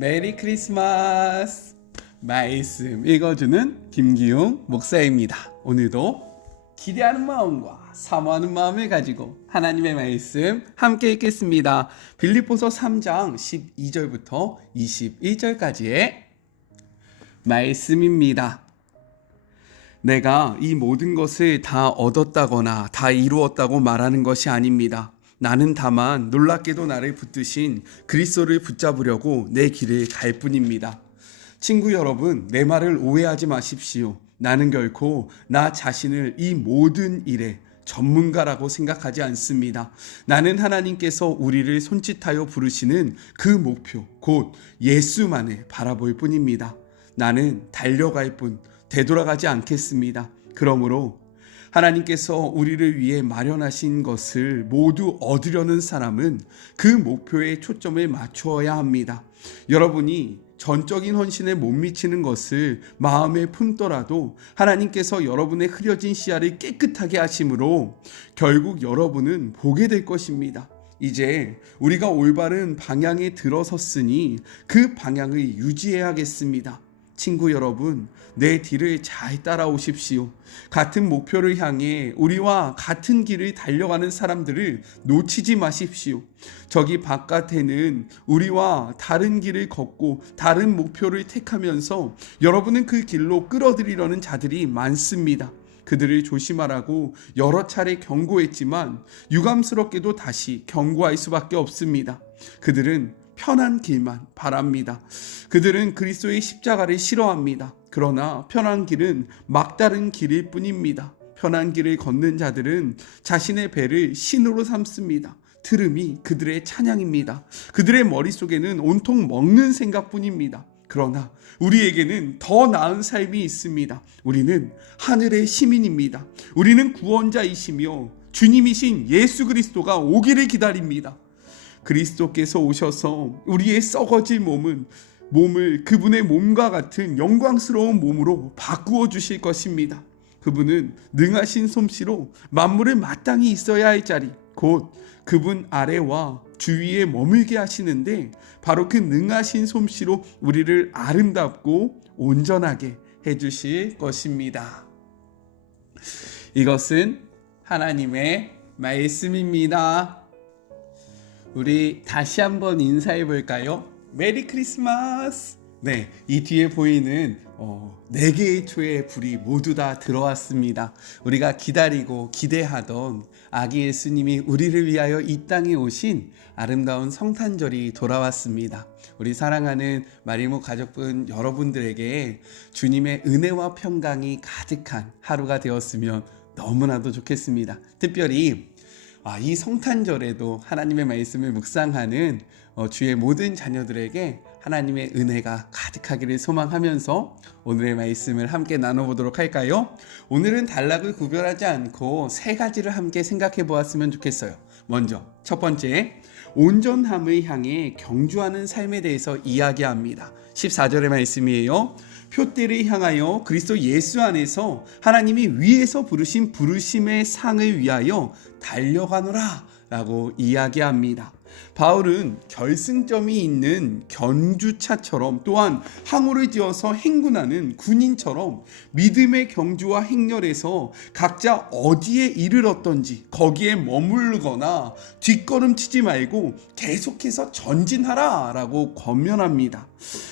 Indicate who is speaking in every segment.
Speaker 1: 메리 크리스마스! 말씀 읽어주는 김기용 목사입니다. 오늘도 기대하는 마음과 사모하는 마음을 가지고 하나님의 말씀 함께 읽겠습니다. 빌립보서 3장 12절부터 21절까지의 말씀입니다. 내가 이 모든 것을 다 얻었다거나 다 이루었다고 말하는 것이 아닙니다. 나는 다만 놀랍게도 나를 붙드신 그리스도를 붙잡으려고 내 길을 갈 뿐입니다. 친구 여러분, 내 말을 오해하지 마십시오. 나는 결코 나 자신을 이 모든 일에 전문가라고 생각하지 않습니다. 나는 하나님께서 우리를 손짓하여 부르시는 그 목표, 곧 예수만을 바라볼 뿐입니다. 나는 달려갈 뿐, 되돌아가지 않겠습니다. 그러므로 하나님께서 우리를 위해 마련하신 것을 모두 얻으려는 사람은 그 목표에 초점을 맞추어야 합니다. 여러분이 전적인 헌신에 못 미치는 것을 마음에 품더라도 하나님께서 여러분의 흐려진 시야를 깨끗하게 하심으로 결국 여러분은 보게 될 것입니다. 이제 우리가 올바른 방향에 들어섰으니 그 방향을 유지해야겠습니다. 친구 여러분, 내 뒤를 잘 따라오십시오. 같은 목표를 향해 우리와 같은 길을 달려가는 사람들을 놓치지 마십시오. 저기 바깥에는 우리와 다른 길을 걷고 다른 목표를 택하면서 여러분은 그 길로 끌어들이려는 자들이 많습니다. 그들을 조심하라고 여러 차례 경고했지만 유감스럽게도 다시 경고할 수밖에 없습니다. 그들은 편한 길만 바랍니다. 그들은 그리스도의 십자가를 싫어합니다. 그러나 편한 길은 막다른 길일 뿐입니다. 편한 길을 걷는 자들은 자신의 배를 신으로 삼습니다. 들음이 그들의 찬양입니다. 그들의 머릿속에는 온통 먹는 생각뿐입니다. 그러나 우리에게는 더 나은 삶이 있습니다. 우리는 하늘의 시민입니다. 우리는 구원자이시며 주님이신 예수 그리스도가 오기를 기다립니다. 그리스도께서 오셔서 우리의 썩어질 몸은 몸을 그분의 몸과 같은 영광스러운 몸으로 바꾸어 주실 것입니다. 그분은 능하신 솜씨로 만물을 마땅히 있어야 할 자리, 곧 그분 아래와 주위에 머물게 하시는데 바로 그 능하신 솜씨로 우리를 아름답고 온전하게 해주실 것입니다. 이것은 하나님의 말씀입니다. 우리 다시 한번 인사해 볼까요? 메리 크리스마스! 네, 이 뒤에 보이는 어, 네 개의 초의 불이 모두 다 들어왔습니다. 우리가 기다리고 기대하던 아기 예수님이 우리를 위하여 이 땅에 오신 아름다운 성탄절이 돌아왔습니다. 우리 사랑하는 마리모 가족분 여러분들에게 주님의 은혜와 평강이 가득한 하루가 되었으면 너무나도 좋겠습니다. 특별히 아, 이 성탄절에도 하나님의 말씀을 묵상하는 어, 주의 모든 자녀들에게 하나님의 은혜가 가득하기를 소망하면서 오늘의 말씀을 함께 나눠보도록 할까요? 오늘은 단락을 구별하지 않고 세 가지를 함께 생각해 보았으면 좋겠어요. 먼저 첫 번째 온전함을 향해 경주하는 삶에 대해서 이야기합니다. 14절의 말씀이에요. 표대를 향하여 그리스도 예수 안에서 하나님이 위에서 부르신 부르심의 상을 위하여 달려가노라 라고 이야기합니다. 바울은 결승점이 있는 견주차처럼 또한 항우를 지어서 행군하는 군인처럼 믿음의 경주와 행렬에서 각자 어디에 이르렀던지 거기에 머무르거나 뒷걸음치지 말고 계속해서 전진하라 라고 권면합니다.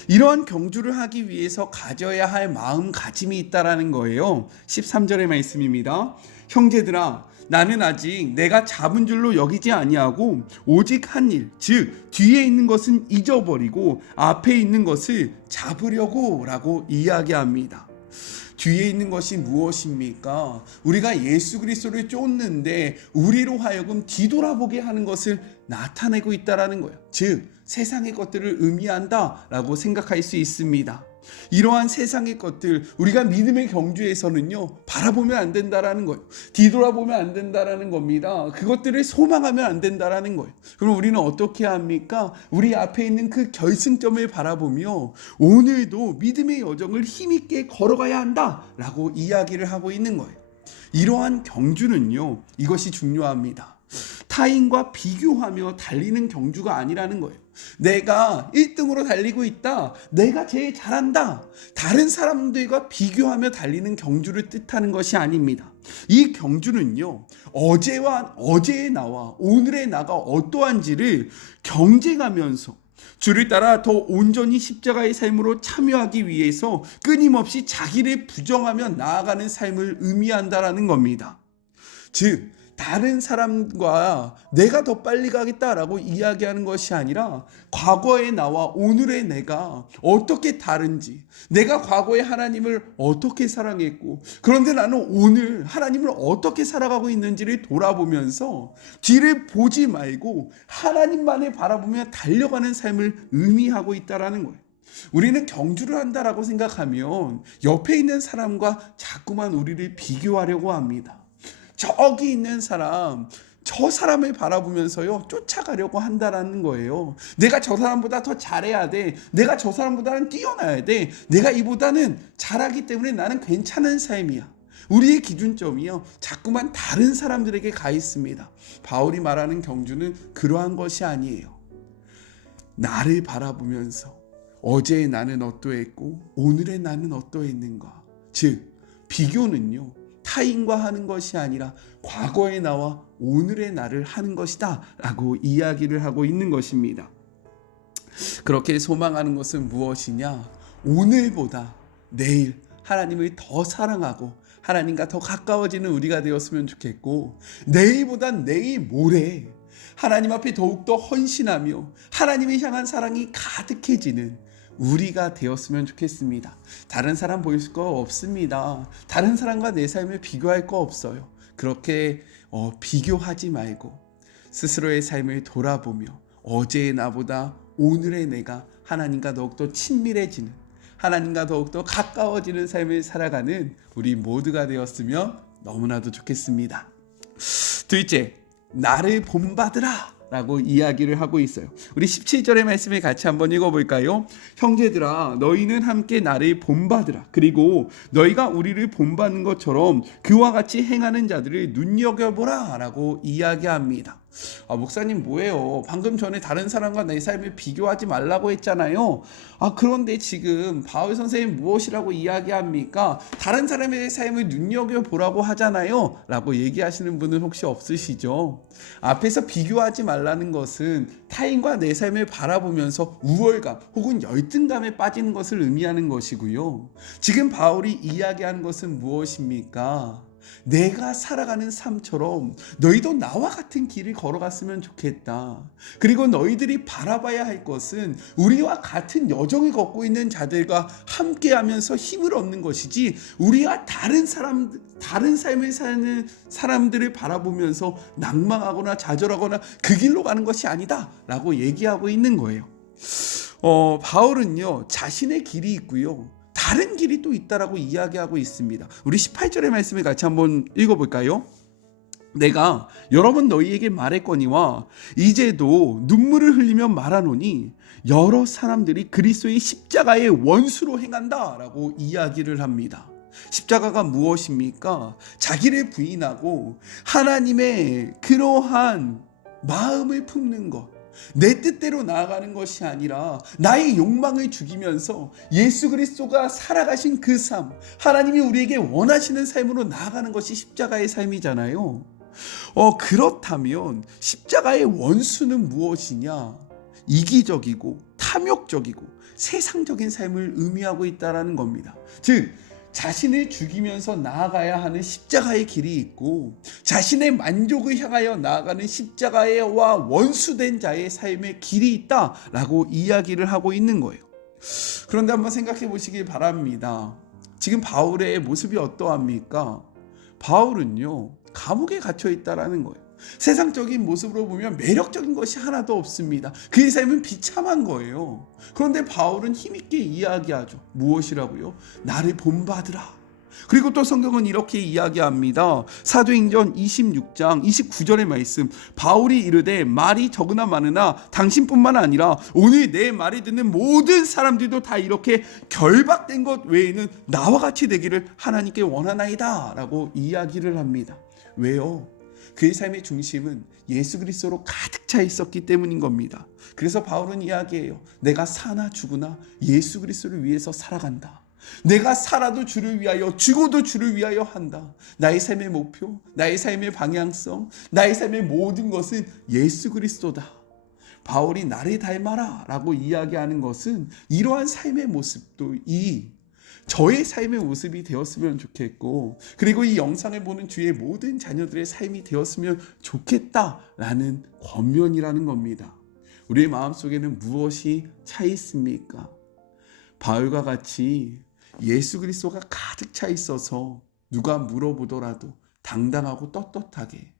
Speaker 1: 이러한 경주를 하기 위해서 가져야 할 마음가짐이 있다라는 거예요. 13절의 말씀입니다. 형제들아 나는 아직 내가 잡은 줄로 여기지 아니하고 오직 한 일, 즉 뒤에 있는 것은 잊어버리고 앞에 있는 것을 잡으려고라고 이야기합니다. 뒤에 있는 것이 무엇입니까? 우리가 예수 그리스도를 쫓는데 우리로 하여금 뒤돌아보게 하는 것을 나타내고 있다라는 거예요. 즉 세상의 것들을 의미한다라고 생각할 수 있습니다. 이러한 세상의 것들 우리가 믿음의 경주에서는요 바라보면 안 된다라는 거예요. 뒤돌아보면 안 된다라는 겁니다. 그것들을 소망하면 안 된다라는 거예요. 그럼 우리는 어떻게 합니까? 우리 앞에 있는 그 결승점을 바라보며 오늘도 믿음의 여정을 힘있게 걸어가야 한다라고 이야기를 하고 있는 거예요. 이러한 경주는요 이것이 중요합니다. 타인과 비교하며 달리는 경주가 아니라는 거예요. 내가 1등으로 달리고 있다. 내가 제일 잘한다. 다른 사람들과 비교하며 달리는 경주를 뜻하는 것이 아닙니다. 이 경주는요, 어제와 어제의 나와 오늘의 나가 어떠한지를 경쟁하면서 주를 따라 더 온전히 십자가의 삶으로 참여하기 위해서 끊임없이 자기를 부정하며 나아가는 삶을 의미한다라는 겁니다. 즉, 다른 사람과 내가 더 빨리 가겠다라고 이야기하는 것이 아니라 과거의 나와 오늘의 내가 어떻게 다른지, 내가 과거의 하나님을 어떻게 사랑했고, 그런데 나는 오늘 하나님을 어떻게 살아가고 있는지를 돌아보면서 뒤를 보지 말고 하나님만을 바라보며 달려가는 삶을 의미하고 있다라는 거예요. 우리는 경주를 한다라고 생각하면 옆에 있는 사람과 자꾸만 우리를 비교하려고 합니다. 저기 있는 사람, 저 사람을 바라보면서요, 쫓아가려고 한다라는 거예요. 내가 저 사람보다 더 잘해야 돼. 내가 저 사람보다는 뛰어나야 돼. 내가 이보다는 잘하기 때문에 나는 괜찮은 삶이야. 우리의 기준점이요, 자꾸만 다른 사람들에게 가 있습니다. 바울이 말하는 경주는 그러한 것이 아니에요. 나를 바라보면서 어제의 나는 어떠했고 오늘의 나는 어떠했는가. 즉, 비교는요, 타인과 하는 것이 아니라 과거의 나와 오늘의 나를 하는 것이다. 라고 이야기를 하고 있는 것입니다. 그렇게 소망하는 것은 무엇이냐? 오늘보다 내일 하나님을 더 사랑하고 하나님과 더 가까워지는 우리가 되었으면 좋겠고 내일보다 내일 모레 하나님 앞에 더욱더 헌신하며 하나님을 향한 사랑이 가득해지는 우리가 되었으면 좋겠습니다. 다른 사람 보일 거 없습니다. 다른 사람과 내 삶을 비교할 거 없어요. 그렇게 어, 비교하지 말고 스스로의 삶을 돌아보며 어제의 나보다 오늘의 내가 하나님과 더욱더 친밀해지는 하나님과 더욱더 가까워지는 삶을 살아가는 우리 모두가 되었으면 너무나도 좋겠습니다. 둘째, 나를 본받으라. 라고 이야기를 하고 있어요. 우리 17절의 말씀을 같이 한번 읽어볼까요? 형제들아, 너희는 함께 나를 본받으라. 그리고 너희가 우리를 본받는 것처럼 그와 같이 행하는 자들을 눈여겨보라. 라고 이야기합니다. 아, 목사님 뭐예요? 방금 전에 다른 사람과 내 삶을 비교하지 말라고 했잖아요. 아, 그런데 지금 바울 선생님 무엇이라고 이야기합니까? 다른 사람의 삶을 눈여겨보라고 하잖아요. 라고 얘기하시는 분은 혹시 없으시죠? 앞에서 비교하지 말라는 것은 타인과 내 삶을 바라보면서 우월감 혹은 열등감에 빠지는 것을 의미하는 것이고요. 지금 바울이 이야기하는 것은 무엇입니까? 내가 살아가는 삶처럼 너희도 나와 같은 길을 걸어갔으면 좋겠다. 그리고 너희들이 바라봐야 할 것은 우리와 같은 여정을 걷고 있는 자들과 함께 하면서 힘을 얻는 것이지 우리와 다른 사람, 다른 삶을 사는 사람들을 바라보면서 낭망하거나 좌절하거나 그 길로 가는 것이 아니다. 라고 얘기하고 있는 거예요. 어, 바울은요, 자신의 길이 있고요. 다른 길이 또 있다라고 이야기하고 있습니다. 우리 18절의 말씀을 같이 한번 읽어볼까요? 내가 여러 번 너희에게 말했거니와 이제도 눈물을 흘리며 말하노니 여러 사람들이 그리스도의 십자가의 원수로 행한다라고 이야기를 합니다. 십자가가 무엇입니까? 자기를 부인하고 하나님의 그러한 마음을 품는 것. 내 뜻대로 나아가는 것이 아니라 나의 욕망을 죽이면서 예수 그리스도가 살아가신 그 삶, 하나님이 우리에게 원하시는 삶으로 나아가는 것이 십자가의 삶이잖아요. 어, 그렇다면 십자가의 원수는 무엇이냐? 이기적이고 탐욕적이고 세상적인 삶을 의미하고 있다라는 겁니다. 즉, 자신을 죽이면서 나아가야 하는 십자가의 길이 있고 자신의 만족을 향하여 나아가는 십자가와 원수된 자의 삶의 길이 있다라고 이야기를 하고 있는 거예요. 그런데 한번 생각해 보시길 바랍니다. 지금 바울의 모습이 어떠합니까? 바울은요 감옥에 갇혀 있다라는 거예요. 세상적인 모습으로 보면 매력적인 것이 하나도 없습니다. 그의 삶은 비참한 거예요. 그런데 바울은 힘있게 이야기하죠. 무엇이라고요? 나를 본받으라. 그리고 또 성경은 이렇게 이야기합니다. 사도행전 26장 29절의 말씀. 바울이 이르되 말이 적으나 많으나 당신뿐만 아니라 오늘 내 말이 듣는 모든 사람들도 다 이렇게 결박된 것 외에는 나와 같이 되기를 하나님께 원하나이다 라고 이야기를 합니다. 왜요? 그의 삶의 중심은 예수 그리스도로 가득 차 있었기 때문인 겁니다. 그래서 바울은 이야기해요. 내가 사나 죽으나 예수 그리스도를 위해서 살아간다. 내가 살아도 주를 위하여 죽어도 주를 위하여 한다. 나의 삶의 목표, 나의 삶의 방향성, 나의 삶의 모든 것은 예수 그리스도다. 바울이 나를 닮아라라고 이야기하는 것은 이러한 삶의 모습도 이 저의 삶의 모습이 되었으면 좋겠고 그리고 이 영상을 보는 주의 모든 자녀들의 삶이 되었으면 좋겠다라는 권면이라는 겁니다. 우리의 마음속에는 무엇이 차 있습니까? 바울과 같이 예수 그리스도가 가득 차 있어서 누가 물어보더라도 당당하고 떳떳하게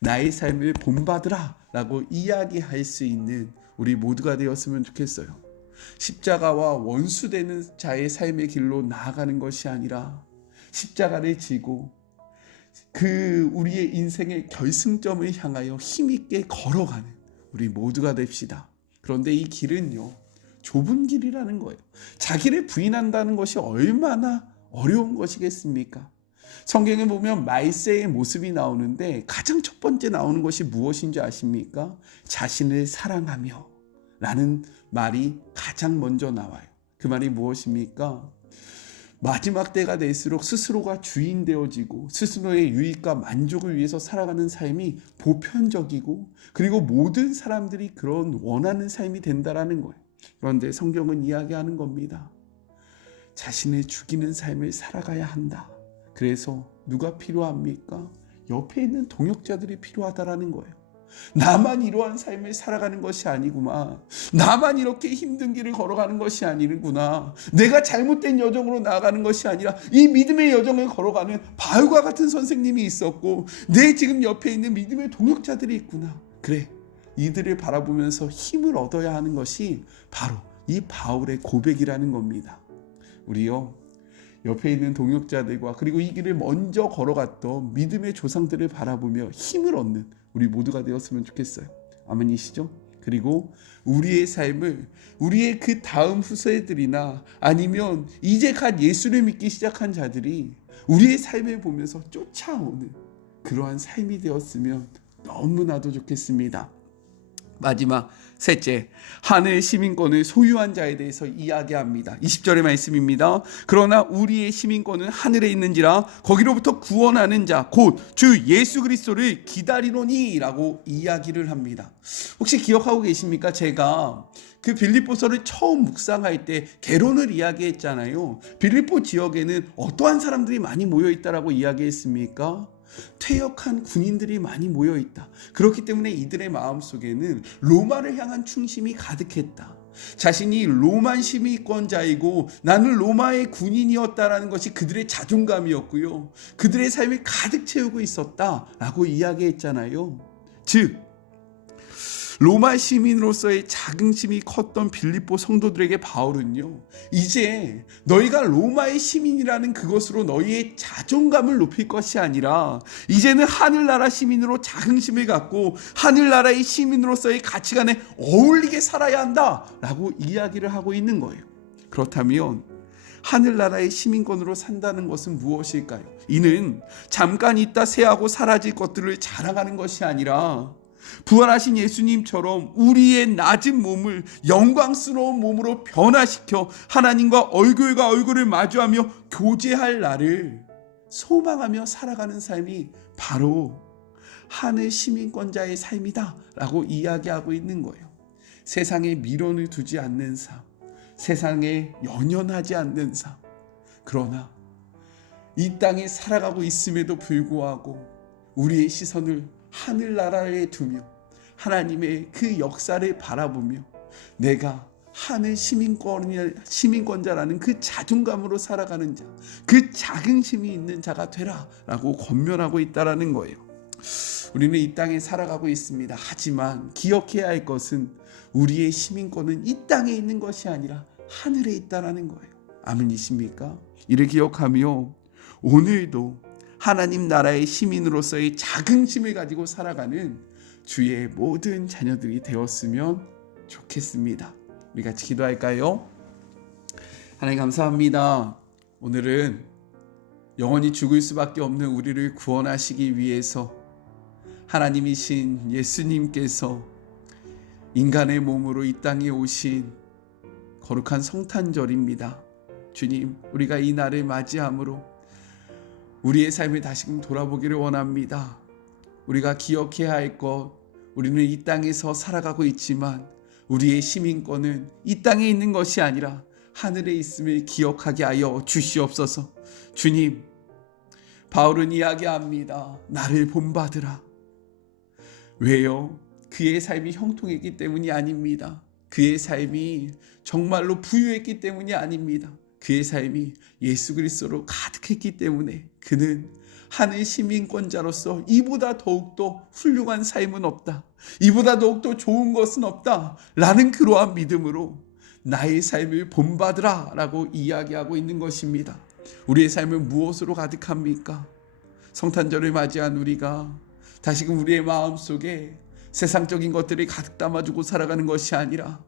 Speaker 1: 나의 삶을 본받으라 라고 이야기할 수 있는 우리 모두가 되었으면 좋겠어요. 십자가와 원수되는 자의 삶의 길로 나아가는 것이 아니라 십자가를 지고 그 우리의 인생의 결승점을 향하여 힘있게 걸어가는 우리 모두가 됩시다. 그런데 이 길은요, 좁은 길이라는 거예요. 자기를 부인한다는 것이 얼마나 어려운 것이겠습니까? 성경에 보면 말세의 모습이 나오는데 가장 첫 번째 나오는 것이 무엇인지 아십니까? 자신을 사랑하며 라는 말이 가장 먼저 나와요. 그 말이 무엇입니까? 마지막 때가 될수록 스스로가 주인 되어지고 스스로의 유익과 만족을 위해서 살아가는 삶이 보편적이고 그리고 모든 사람들이 그런 원하는 삶이 된다라는 거예요. 그런데 성경은 이야기하는 겁니다. 자신을 죽이는 삶을 살아가야 한다. 그래서 누가 필요합니까? 옆에 있는 동역자들이 필요하다라는 거예요. 나만 이러한 삶을 살아가는 것이 아니구만. 나만 이렇게 힘든 길을 걸어가는 것이 아니구나. 내가 잘못된 여정으로 나아가는 것이 아니라 이 믿음의 여정을 걸어가는 바울과 같은 선생님이 있었고 내 지금 옆에 있는 믿음의 동역자들이 있구나. 그래. 이들을 바라보면서 힘을 얻어야 하는 것이 바로 이 바울의 고백이라는 겁니다. 우리요. 옆에 있는 동역자들과 그리고 이 길을 먼저 걸어갔던 믿음의 조상들을 바라보며 힘을 얻는 우리 모두가 되었으면 좋겠어요. 아멘이시죠? 그리고 우리의 삶을 우리의 그 다음 후세들이나 아니면 이제 갓 예수를 믿기 시작한 자들이 우리의 삶을 보면서 쫓아오는 그러한 삶이 되었으면 너무나도 좋겠습니다. 마지막 셋째, 하늘 시민권을 소유한 자에 대해서 이야기합니다. 20절의 말씀입니다. 그러나 우리의 시민권은 하늘에 있는지라 거기로부터 구원하는 자, 곧 주 예수 그리스도를 기다리노니라고 이야기를 합니다. 혹시 기억하고 계십니까? 제가 그 빌립보서를 처음 묵상할 때 개론을 이야기했잖아요. 빌립보 지역에는 어떠한 사람들이 많이 모여 있다라고 이야기했습니까? 퇴역한 군인들이 많이 모여 있다. 그렇기 때문에 이들의 마음 속에는 로마를 향한 충심이 가득했다. 자신이 로만 시민권자이고 나는 로마의 군인이었다라는 것이 그들의 자존감이었고요. 그들의 삶을 가득 채우고 있었다라고 이야기했잖아요. 즉 로마 시민으로서의 자긍심이 컸던 빌립보 성도들에게 바울은요, 이제 너희가 로마의 시민이라는 그것으로 너희의 자존감을 높일 것이 아니라, 이제는 하늘나라 시민으로 자긍심을 갖고, 하늘나라의 시민으로서의 가치관에 어울리게 살아야 한다! 라고 이야기를 하고 있는 거예요. 그렇다면, 하늘나라의 시민권으로 산다는 것은 무엇일까요? 이는 잠깐 있다 새하고 사라질 것들을 자랑하는 것이 아니라, 부활하신 예수님처럼 우리의 낮은 몸을 영광스러운 몸으로 변화시켜 하나님과 얼굴과 얼굴을 마주하며 교제할 날을 소망하며 살아가는 삶이 바로 하늘 시민권자의 삶이다 라고 이야기하고 있는 거예요. 세상에 미련을 두지 않는 삶, 세상에 연연하지 않는 삶. 그러나 이 땅에 살아가고 있음에도 불구하고 우리의 시선을 하늘나라에 두며 하나님의 그 역사를 바라보며 내가 하늘 시민권 시민권자라는 그 자존감으로 살아가는 자, 그 자긍심이 있는 자가 되라 라고 권면하고 있다라는 거예요. 우리는 이 땅에 살아가고 있습니다. 하지만 기억해야 할 것은 우리의 시민권은 이 땅에 있는 것이 아니라 하늘에 있다라는 거예요. 아멘이십니까? 이를 기억하며 오늘도 하나님 나라의 시민으로서의 자긍심을 가지고 살아가는 주의 모든 자녀들이 되었으면 좋겠습니다. 우리 같이 기도할까요? 하나님 감사합니다. 오늘은 영원히 죽을 수밖에 없는 우리를 구원하시기 위해서 하나님이신 예수님께서 인간의 몸으로 이 땅에 오신 거룩한 성탄절입니다. 주님, 우리가 이 날을 맞이함으로 우리의 삶을 다시금 돌아보기를 원합니다. 우리가 기억해야 할 것, 우리는 이 땅에서 살아가고 있지만 우리의 시민권은 이 땅에 있는 것이 아니라 하늘에 있음을 기억하게 하여 주시옵소서. 주님, 바울은 이야기합니다. 나를 본받으라. 왜요? 그의 삶이 형통했기 때문이 아닙니다. 그의 삶이 정말로 부유했기 때문이 아닙니다. 그의 삶이 예수 그리스도로 가득했기 때문에 그는 하늘 시민권자로서 이보다 더욱더 훌륭한 삶은 없다. 이보다 더욱더 좋은 것은 없다. 라는 그러한 믿음으로 나의 삶을 본받으라 라고 이야기하고 있는 것입니다. 우리의 삶은 무엇으로 가득합니까? 성탄절을 맞이한 우리가 다시금 우리의 마음 속에 세상적인 것들을 가득 담아주고 살아가는 것이 아니라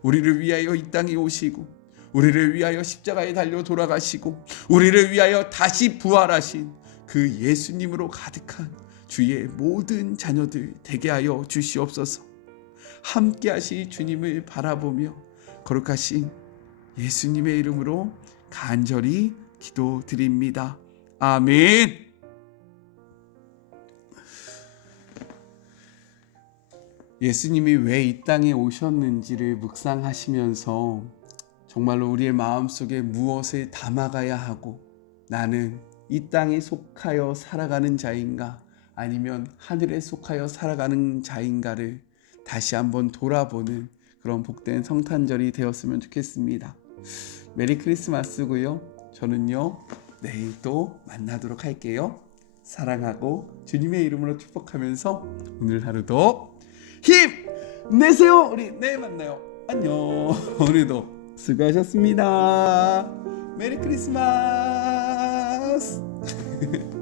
Speaker 1: 우리를 위하여 이 땅에 오시고 우리를 위하여 십자가에 달려 돌아가시고 우리를 위하여 다시 부활하신 그 예수님으로 가득한 주의 모든 자녀들 되게 하여 주시옵소서. 함께 하시 주님을 바라보며 거룩하신 예수님의 이름으로 간절히 기도드립니다. 아멘. 예수님이 왜 이 땅에 오셨는지를 묵상하시면서 정말로 우리의 마음속에 무엇을 담아가야 하고 나는 이 땅에 속하여 살아가는 자인가 아니면 하늘에 속하여 살아가는 자인가를 다시 한번 돌아보는 그런 복된 성탄절이 되었으면 좋겠습니다. 메리 크리스마스고요. 저는요 내일 또 만나도록 할게요. 사랑하고 주님의 이름으로 축복하면서 오늘 하루도 힘 내세요. 우리 내일 만나요. 안녕. 오늘도 수고하셨습니다. 메리 크리스마스.